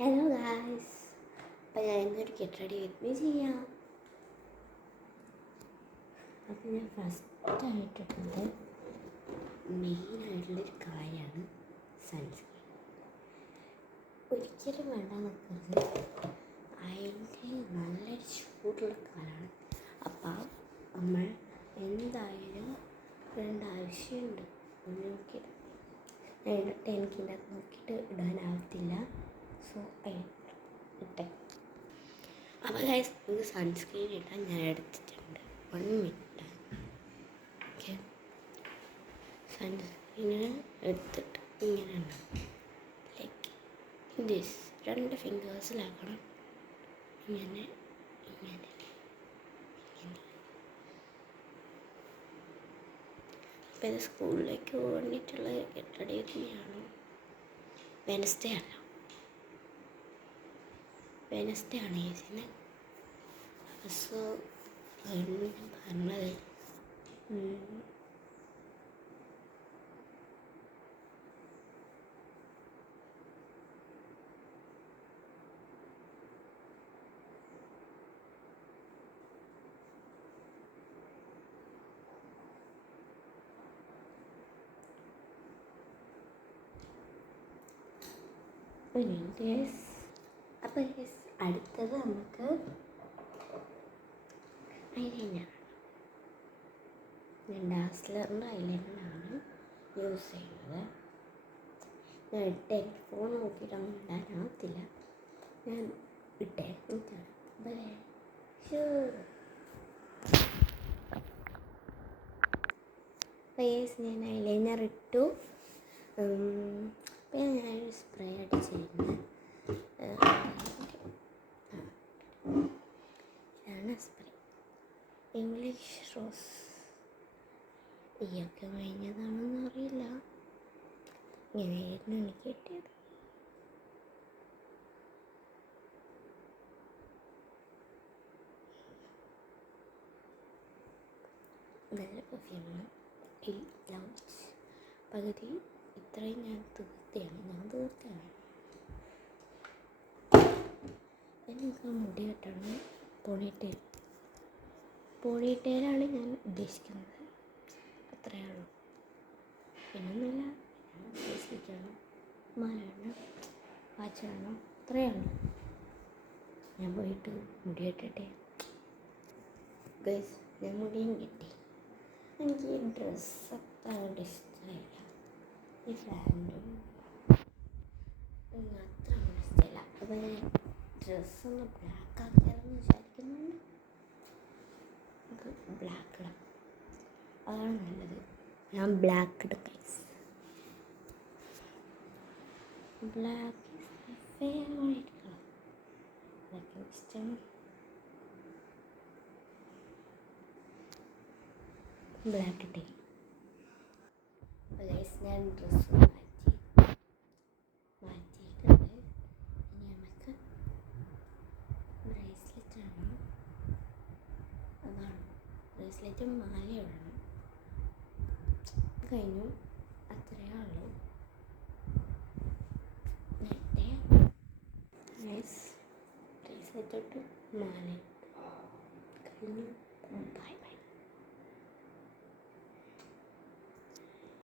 Hello guys, അപ്പോൾ ഞാൻ ഇന്നൊരു ഗെറ്റ് റെഡി വിത്ത് മീ ചെയ്യാം. അപ്പോൾ ഞാൻ ഫസ്റ്റായിട്ടുള്ളത് മെയിനായിട്ടുള്ളൊരു കാര്യമാണ് സൺസ്ക്രീൻ. ഒരിക്കലും വേണ്ട നിൽക്കുന്നത് അതിൻ്റെ നല്ലൊരു ചൂടുള്ള കാലമാണ്. അപ്പോൾ നമ്മൾ എന്തായാലും രണ്ടാവശ്യമുണ്ട് നോക്കിയിട്ട് എന്നിട്ട് എനിക്കിൻ്റെ അത് നോക്കിയിട്ട് ഇടാനാവത്തില്ല. സോ ഇട്ടെ. അപ്പോൾ ഗൈസ്, നിങ്ങൾക്ക് സൺസ്ക്രീൻ ഇട്ടാൻ ഞാൻ എടുത്തിട്ടുണ്ട് 1 മിനിറ്റ്. ഓക്കെ, സൺസ്ക്രീന് എടുത്തിട്ട് ഇങ്ങനെ ലൈക്ക് ദിസ് 2 ഫിംഗേഴ്സിലാക്കണം. ഇങ്ങനെ ഇങ്ങനെ ഇങ്ങനെ. അപ്പോൾ ഇത് സ്കൂളിലേക്ക് വേണ്ടിയിട്ടുള്ള ഗെറ്റ് റെഡി വിത്ത് വെനസ്ഡേ ആണ് ചേച്ചിന്. സോ അതുകൊണ്ട് ഞാൻ പറഞ്ഞത് അപ്പോൾ അടുത്തത് നമുക്ക് ഐലൈനർ. ഞാൻ ഡാസ്ലറിൻ്റെ ഐലൈനറാണ് യൂസ് ചെയ്യുന്നത്. ഞാൻ ഇട്ടേ ഫോൺ നോക്കിയിട്ട് അങ്ങനെ ഇടാനാകത്തില്ല. ഞാൻ ഇട്ടേ ഞാൻ ഐലൈനർ ഇട്ടു. പിന്നെ ഞാനൊരു സ്പ്രേ അടിച്ചിരുന്നു. ഇതാണ് സ്പ്രേ, ഇംഗ്ലീഷ് റോസ്. ഈയൊക്കെ കഴിഞ്ഞതാണെന്ന് അറിയില്ല, ഇങ്ങനെയായിരുന്നു എനിക്ക് കിട്ടിയത്. നല്ല പെർഫ്യൂമാണ്. പകുതി ഇത്രയും ഞാൻ തീർത്തിയാണ്. എനിക്ക് മുടി കെട്ടണം. പോണിറ്റെയിലാണ് ഞാൻ ഉദ്ദേശിക്കുന്നത്. അത്രയേ ഉള്ളൂ. പിന്നൊന്നുമില്ല. ഉദ്ദേശിക്കണം മാലണം, വാച്ചിടണം, അത്രയേ ഉള്ളൂ. ഞാൻ പോയിട്ട് മുടി കെട്ടട്ടെ ഗൈസ്. ഞാൻ മുടിയും കെട്ടി. എനിക്ക് ഈ ഡ്രസ്സൊക്കെ ഇഷ്ടമായില്ല. ഈ ഫാൻറ്റും അത്ര ഇഷ്ടമില്ല. അപ്പോൾ ഞാൻ ഡ്രസ്സൊന്ന് ബ്ലാക്ക് ആക്കിയാലെന്ന് വിചാരിക്കുന്നുണ്ട്. നമുക്ക് ബ്ലാക്ക് ഇടാം, അതാണ് നല്ലത്. ഞാൻ ബ്ലാക്ക് ഇടും guys. Black is my favourite colour. Black ഇഷ്ടം. ബ്ലാക്ക് ഇട്ടേ. അപ്പോൾ ഗൈസ്, ഞാൻ ഡ്രസ്സ് മാറ്റിയിട്ടുണ്ട്. ഇനി നമുക്ക് ബ്രേസ്ലെറ്റ് ഇടണം. അതാണ് ബ്രേസ്ലെറ്റും മാലയും ഇടണം. കഴിഞ്ഞു, അത്രയേ ഉള്ളൂ. ഗൈസ്, ബ്രേസ്ലെറ്റ് ഇട്ട് മാല കഴിഞ്ഞു. ബൈ.